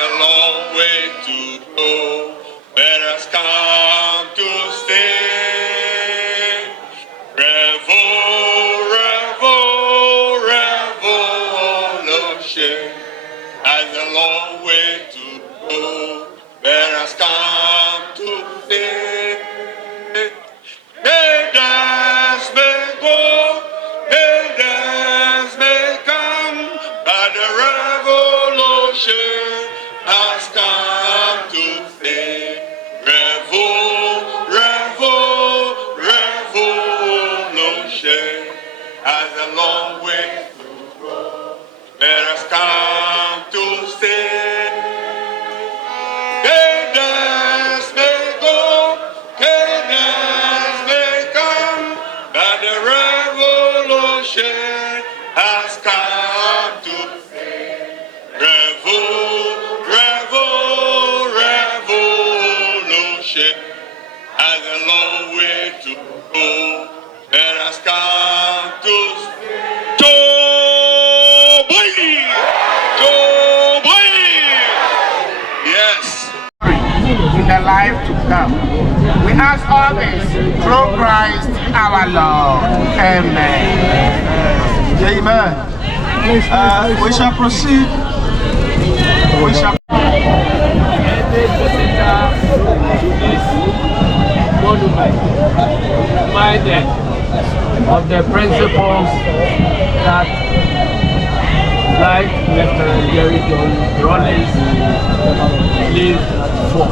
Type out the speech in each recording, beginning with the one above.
a long way to go, let us come to stay. Revolution has a long way to go, let us come to stay. May dance may go, may dance may come, but the revolution has come to stay. Revolution has a long way to go. Let us come to stay. Cadence may go, cadence may come, but the revolution has come to stay. Revolution has a long way to go. Let us come to stay. Yes. In the life to come. We ask all this through Christ our Lord. Amen. Amen. We shall proceed. We shall. Reminded of the principles that like Lieutenant Agyeman-Rawlings live for.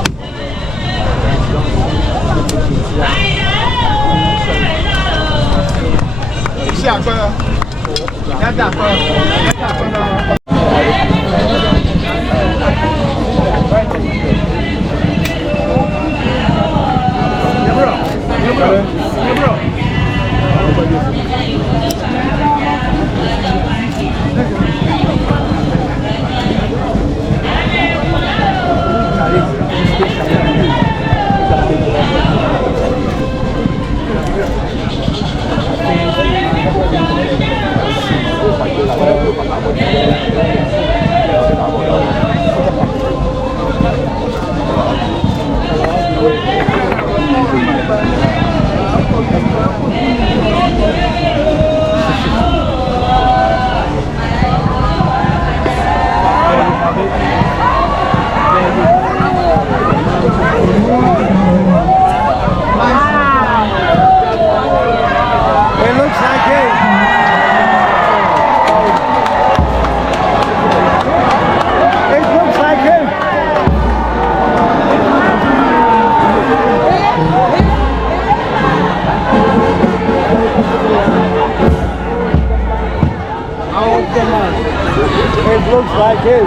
It looks like it.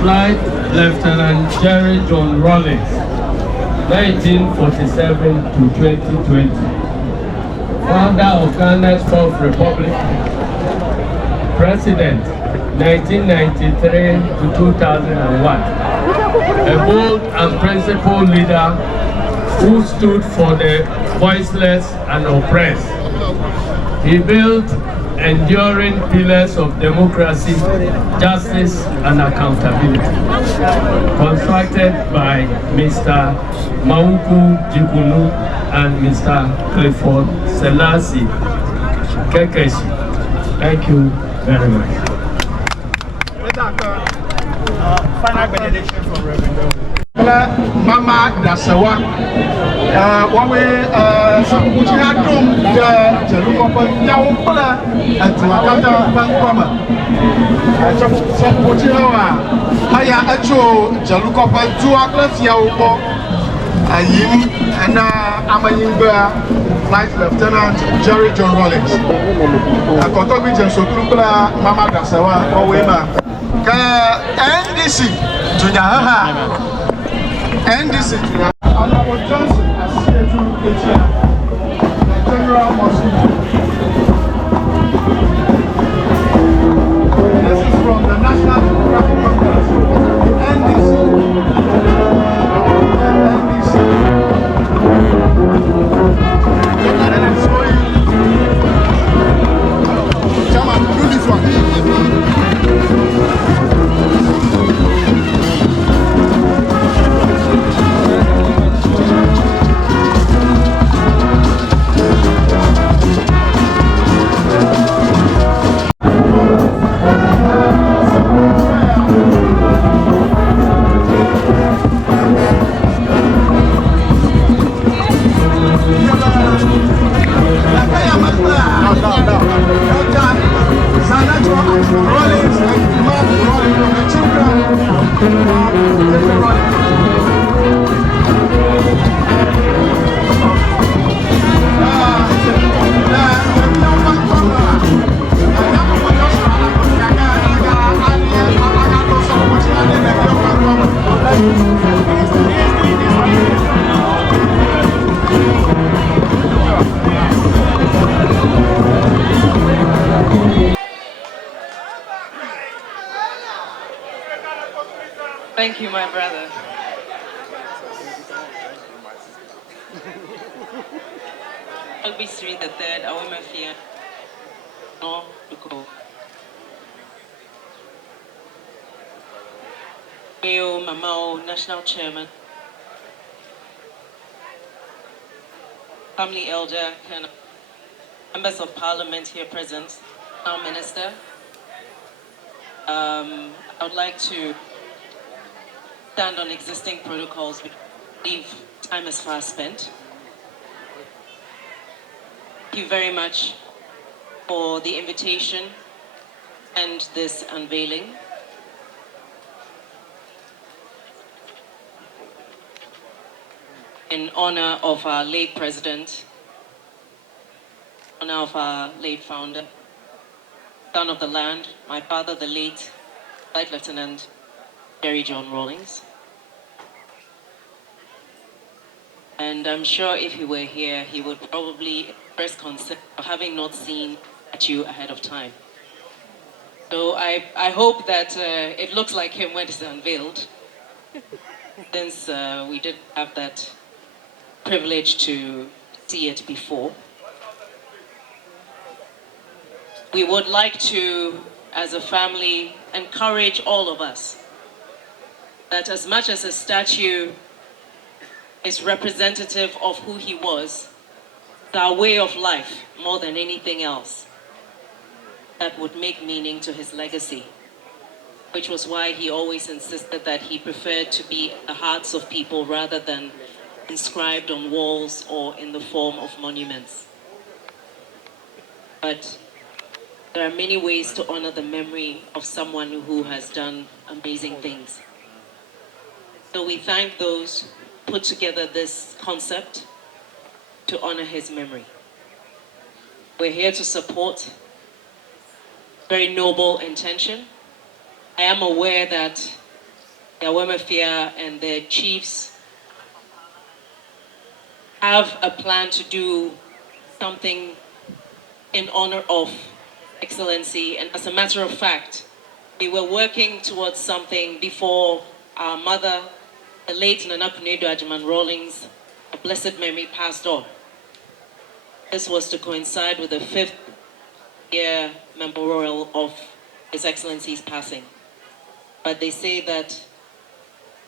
Flight Lieutenant Jerry John Rawlings, 1947 to 2020. Founder of Ghana's Fourth Republic. President, 1993 to 2001. A bold and principled leader who stood for the voiceless and oppressed. He built enduring pillars of democracy, justice, and accountability, constructed by Mr. Mauku Jikunu and Mr. Clifford Selassie Kekeshi. Thank you very much. Final benediction from Reverend Mama Dasawa. Wawe Sakuchina Dum Keta Dzelukorpe Nyawopola Atuakata Bankwama. Sakuchina wa haya acho Dzelukorpe Duaklefia Upo Ayim and Amayimba Flight Lieutenant Jerry John Rawlings. Akotobi Jensokupla Mama Dasawa Wawema NDC Junior NDC Junior Honorable Johnson as General Mosquito. This is from the National Democratic Congress, NDC. Chairman, do this one. Thank you, my brother. I'll be Sri the third, Awemafia. No, to go. Mayo Mamao, National Chairman, Family Elder, Members of Parliament here present, our Minister. I would like to stand on existing protocols. We believe time is fast spent. Thank you very much for the invitation and this unveiling. In honor of our late president, honor of our late founder, son of the land, my father, the late Flight Lieutenant Agyeman-Rawlings. And I'm sure if he were here, he would probably express concern for having not seen you ahead of time. So I hope that it looks like him when it's unveiled, since we did have that privilege to see it before. We would like to, as a family, encourage all of us that as much as a statue is representative of who he was, it's our way of life more than anything else that would make meaning to his legacy, which was why he always insisted that he preferred to be in the hearts of people rather than inscribed on walls or in the form of monuments. But there are many ways to honor the memory of someone who has done amazing things. So we thank those who put together this concept to honor his memory. We're here to support very noble intention. I am aware that the Awemafia and their chiefs have a plan to do something in honor of Excellency, and as a matter of fact, we were working towards something before our mother, the late Nana Kunedo Agyeman-Rawlings, a blessed memory, passed on. This was to coincide with the 5th year memorial of His Excellency's passing. But they say that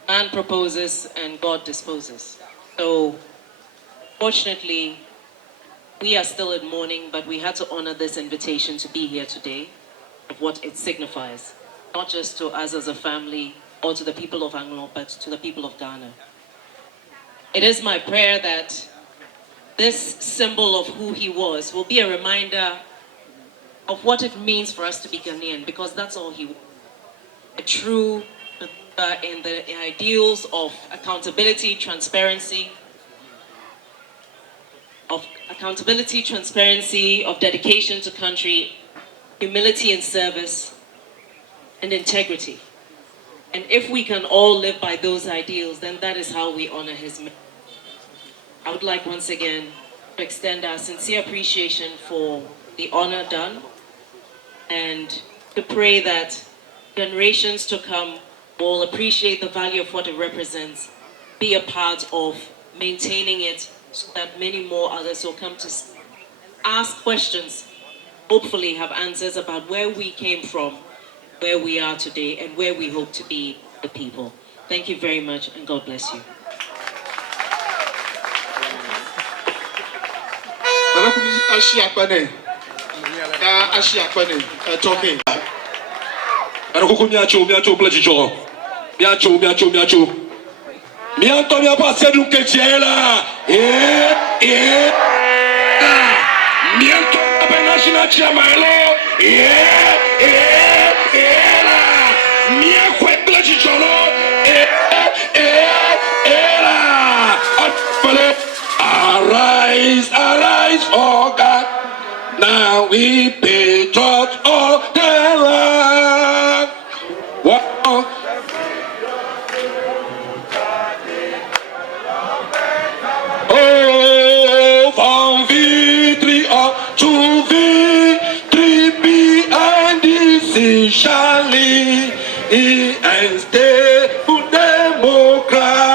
man proposes and God disposes. So, fortunately, we are still in mourning, but we had to honor this invitation to be here today, of what it signifies, not just to us as a family or to the people of Anglo, but to the people of Ghana. It is my prayer that this symbol of who he was will be a reminder of what it means for us to be Ghanaian, because that's all he was. A true in the ideals of accountability, transparency, of dedication to country, humility and service, and integrity. And if we can all live by those ideals, then that is how we honor his memory. I would like once again to extend our sincere appreciation for the honor done and to pray that generations to come will appreciate the value of what it represents, be a part of maintaining it so that many more others will come to ask questions, hopefully have answers about where we came from, where we are today, and where we hope to be the people. Thank you very much, and God bless you. Talking. Arise, arise, oh God. Now we pay judge of the land. Wow. Oh, from victory up to victory behind this essentially and stable democracy,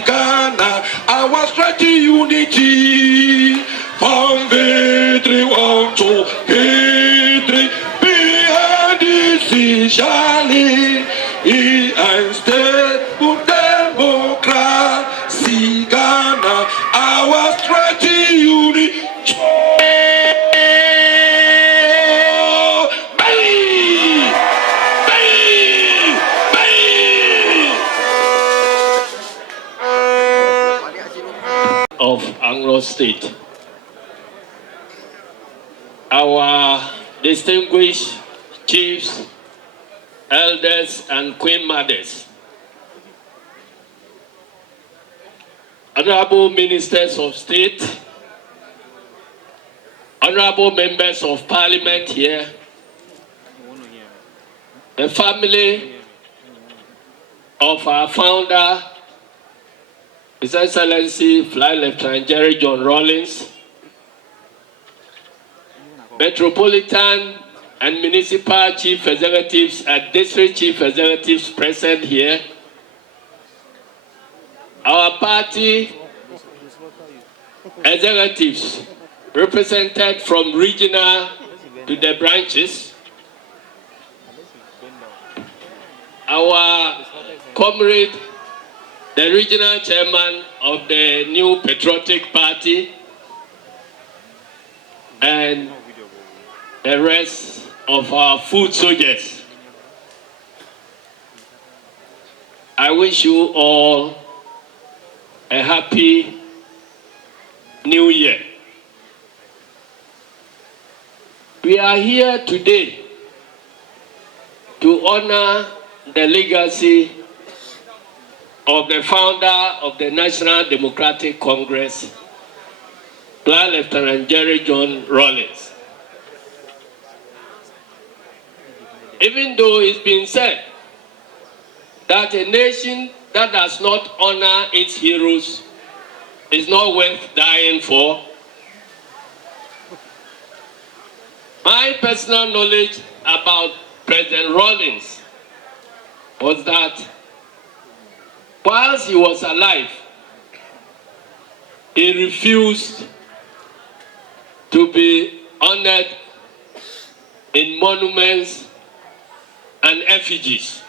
Ghana, our strategy unity. From victory up to victory behind this essentially and stable democracy, Ghana, our strategy unity. Of Anglo State. Our distinguished chiefs, elders, and queen mothers, honorable ministers of state, honorable members of parliament here, the family of our founder, His Excellency Flight Lieutenant Jerry John Rawlings, metropolitan and municipal chief executives and district chief executives present here, our party executives represented from regional to the branches, our comrade, the regional chairman of the New Patriotic Party, and the rest of our foot soldiers. I wish you all a happy New Year. We are here today to honor the legacy of the founder of the National Democratic Congress, Flight Lieutenant Jerry John Rawlings. Even though it's been said that a nation that does not honor its heroes is not worth dying for, my personal knowledge about President Rawlings was that whilst he was alive, he refused to be honored in monuments and effigies.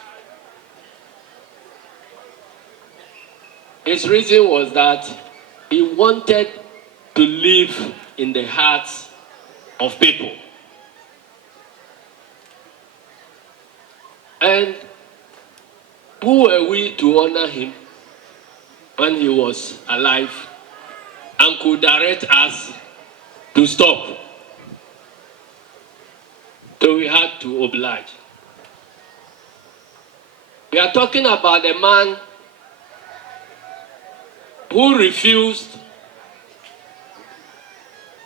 His reason was that he wanted to live in the hearts of people. And who were we to honor him when he was alive and could direct us to stop? So we had to oblige. We are talking about a man who refused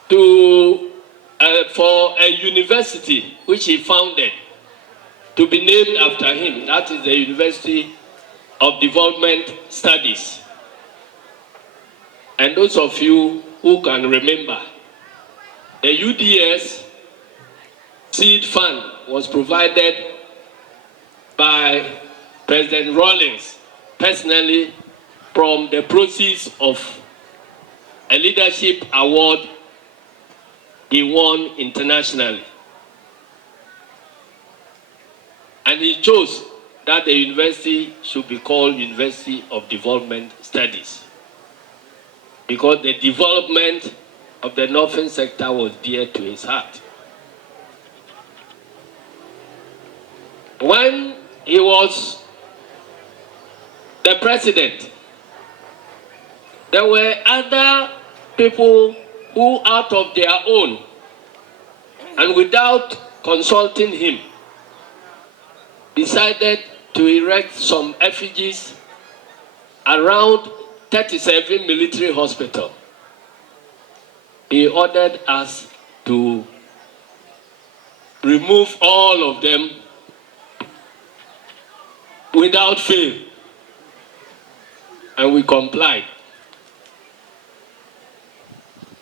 to for a university which he founded to be named after him. That is the University of Development Studies. And those of you who can remember, the UDS seed fund was provided by President Rawlings personally from the proceeds of a leadership award he won internationally. And he chose that the university should be called University of Development Studies, because the development of the northern sector was dear to his heart. When he was the president, there were other people who, out of their own and without consulting him, decided to erect some effigies around 37 military hospitals. He ordered us to remove all of them without fail, and we complied.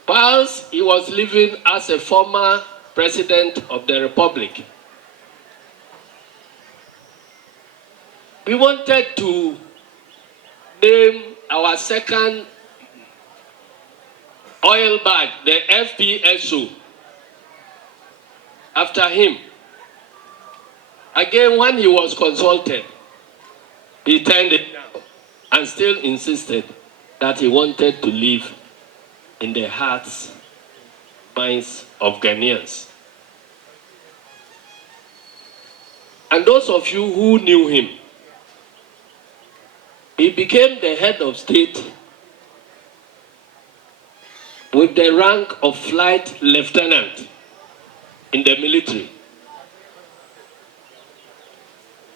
Whilst he was living as a former president of the Republic, we wanted to name our second oil bag, the FPSO, after him. Again, when he was consulted, he turned it down and still insisted that he wanted to live in the hearts, minds of Ghanaians. And those of you who knew him, he became the head of state with the rank of flight lieutenant in the military.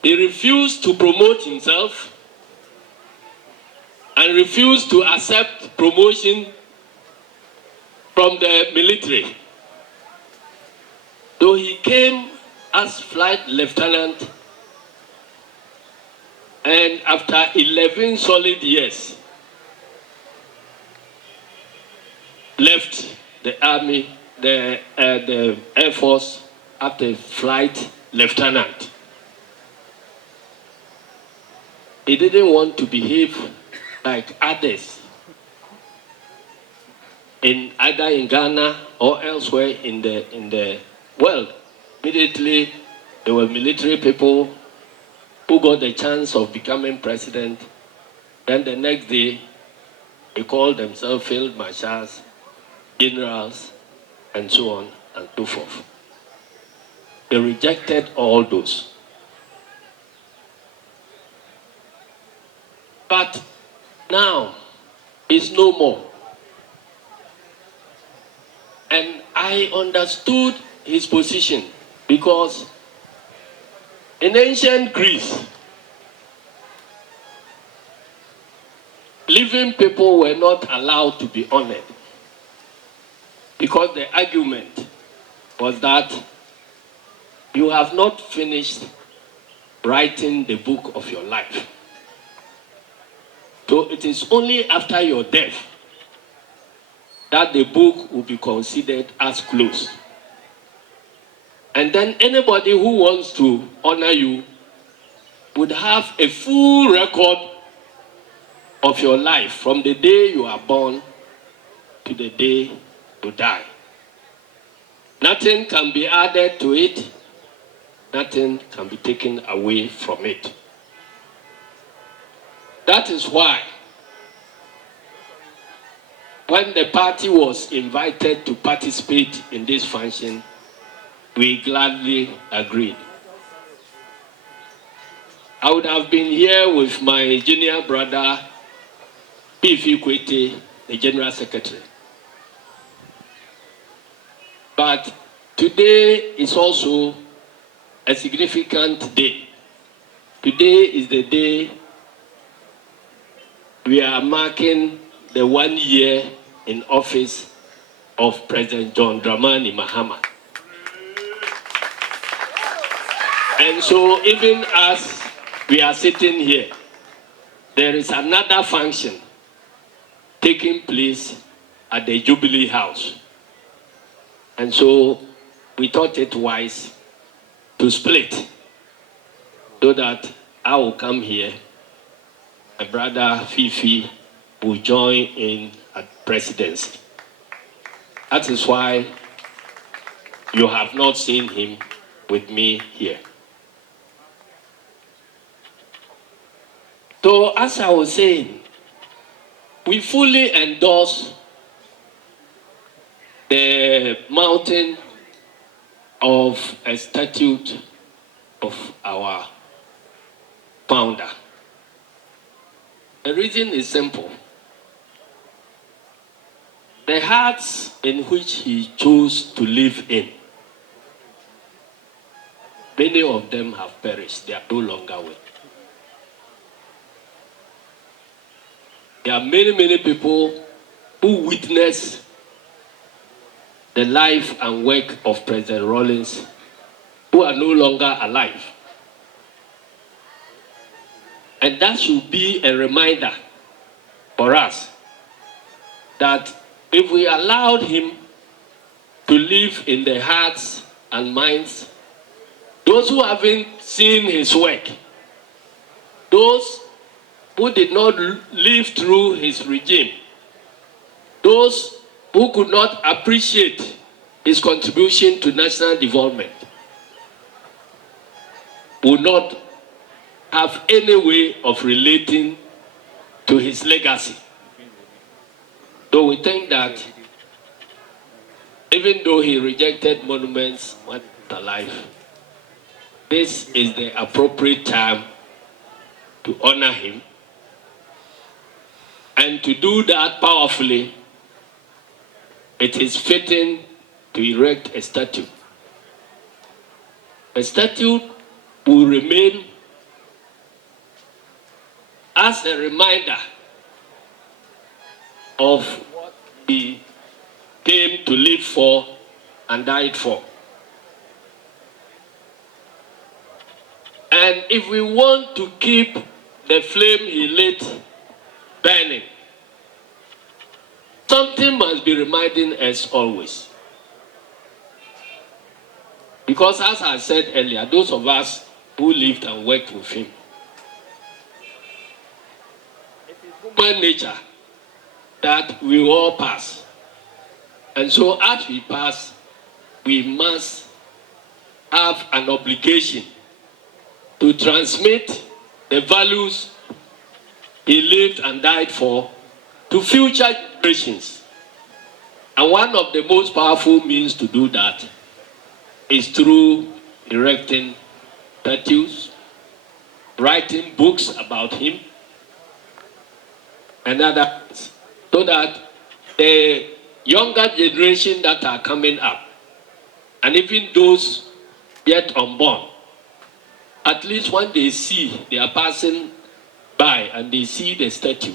He refused to promote himself and refused to accept promotion from the military. Though he came as flight lieutenant, and after 11 solid years, left the army, the Air Force, after flight lieutenant. He didn't want to behave like others, either in Ghana or elsewhere in the world. Immediately, there were military people who got the chance of becoming president. Then the next day, they called themselves field marshals, generals, and so on and so forth. They rejected all those. But now, it's no more. And I understood his position, because in ancient Greece, living people were not allowed to be honored, because the argument was that you have not finished writing the book of your life. So it is only after your death that the book will be considered as closed. And then anybody who wants to honor you would have a full record of your life from the day you are born to the day you die. Nothing can be added to it. Nothing can be taken away from it. That is why when the party was invited to participate in this function, we gladly agreed. I would have been here with my junior brother, P.F. Kwete, the General Secretary. But today is also a significant day. Today is the day we are marking the 1 year in office of President John Dramani Mahama. And so even as we are sitting here, there is another function taking place at the Jubilee House. And so we thought it wise to split so that I will come here, my brother Fifi will join in at presidency. That is why you have not seen him with me here. So as I was saying, we fully endorse the mountain of a statute of our founder. The reason is simple. The hearts in which he chose to live in, many of them have perished. They are no longer with. There are many people who witness the life and work of President Rawlings who are no longer alive. And that should be a reminder for us that if we allowed him to live in the hearts and minds, those who haven't seen his work, those who did not live through his regime, those who could not appreciate his contribution to national development, would not have any way of relating to his legacy. So we think that even though he rejected monuments when he was alive, this is the appropriate time to honor him. And to do that powerfully, it is fitting to erect a statue. A statue will remain as a reminder of what he came to live for and died for. And if we want to keep the flame he lit burning, something must be reminding us always. Because as I said earlier, those of us who lived and worked with him, it is human nature that we all pass. And so as we pass, we must have an obligation to transmit the values he lived and died for to future generations. And one of the most powerful means to do that is through erecting statues, writing books about him, and other things, so that the younger generation that are coming up, and even those yet unborn, at least when they see, they are passing by and they see the statue,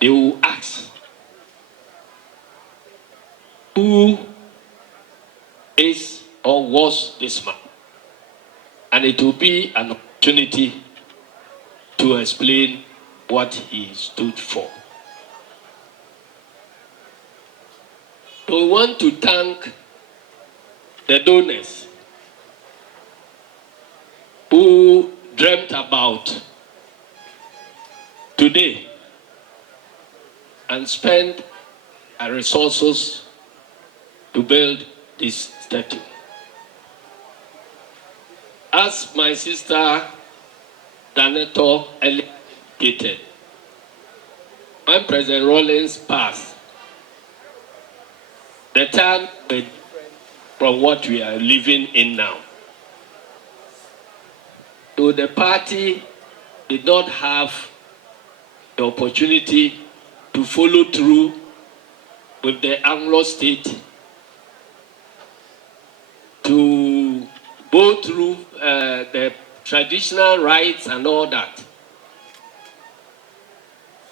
they will ask, who is or was this man? And it will be an opportunity to explain what he stood for. So we want to thank the donors who dreamt about today and spent our resources to build this statue. As my sister Daneto indicated, when President Rawlings passed, the time was from what we are living in now. So the party did not have the opportunity to follow through with the Anglo state to go through the traditional rites and all that.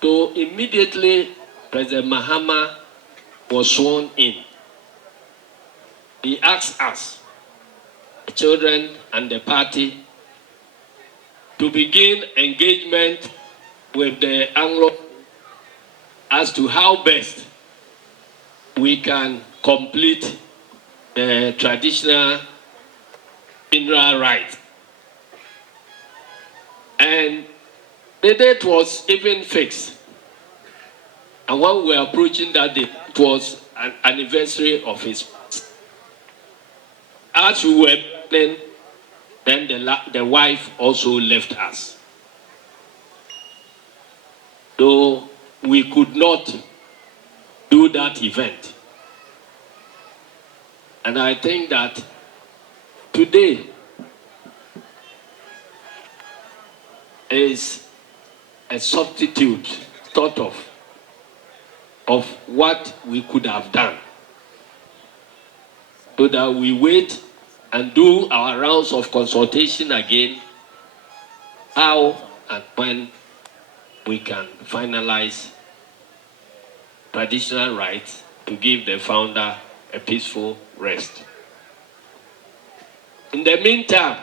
So immediately President Mahama was sworn in. He asked us children and the party to begin engagement with the Anglo as to how best we can complete the traditional funeral rite. And the date was even fixed. And when we were approaching that date, it was an anniversary of his past. As we were planning, then the wife also left us. So we could not do that event. And I think that today is a substitute, sort of what we could have done. So that we wait and do our rounds of consultation again, how and when we can finalize traditional rites to give the founder a peaceful rest. In the meantime,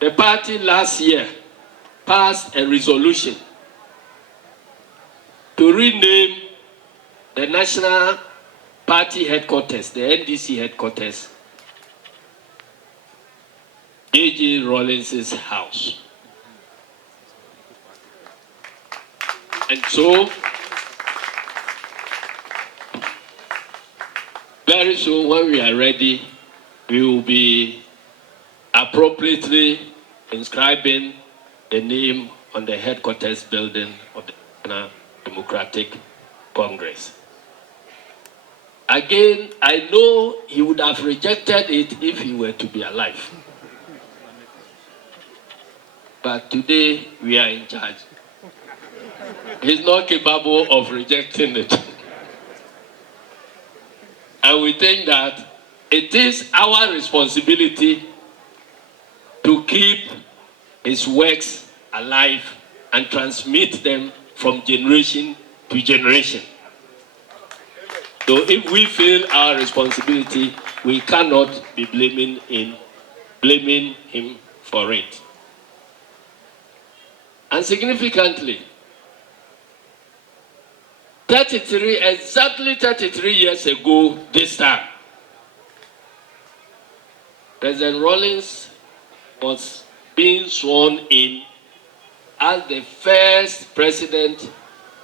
the party last year passed a resolution to rename the National Party headquarters, the NDC headquarters, Agyeman-Rawlings' house. And so, very soon when we are ready, we will be appropriately inscribing the name on the headquarters building of the National Democratic Congress. Again, I know he would have rejected it if he were to be alive. But today, we are in charge. He's not capable of rejecting it. And we think that it is our responsibility to keep his works alive and transmit them from generation to generation. So if we fail our responsibility, we cannot be blaming him for it. And significantly, exactly 33 years ago this time, President Rawlings was being sworn in as the first president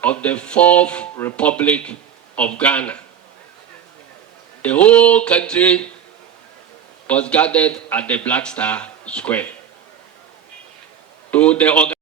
of the Fourth Republic of Ghana. The whole country was gathered at the Black Star Square. So the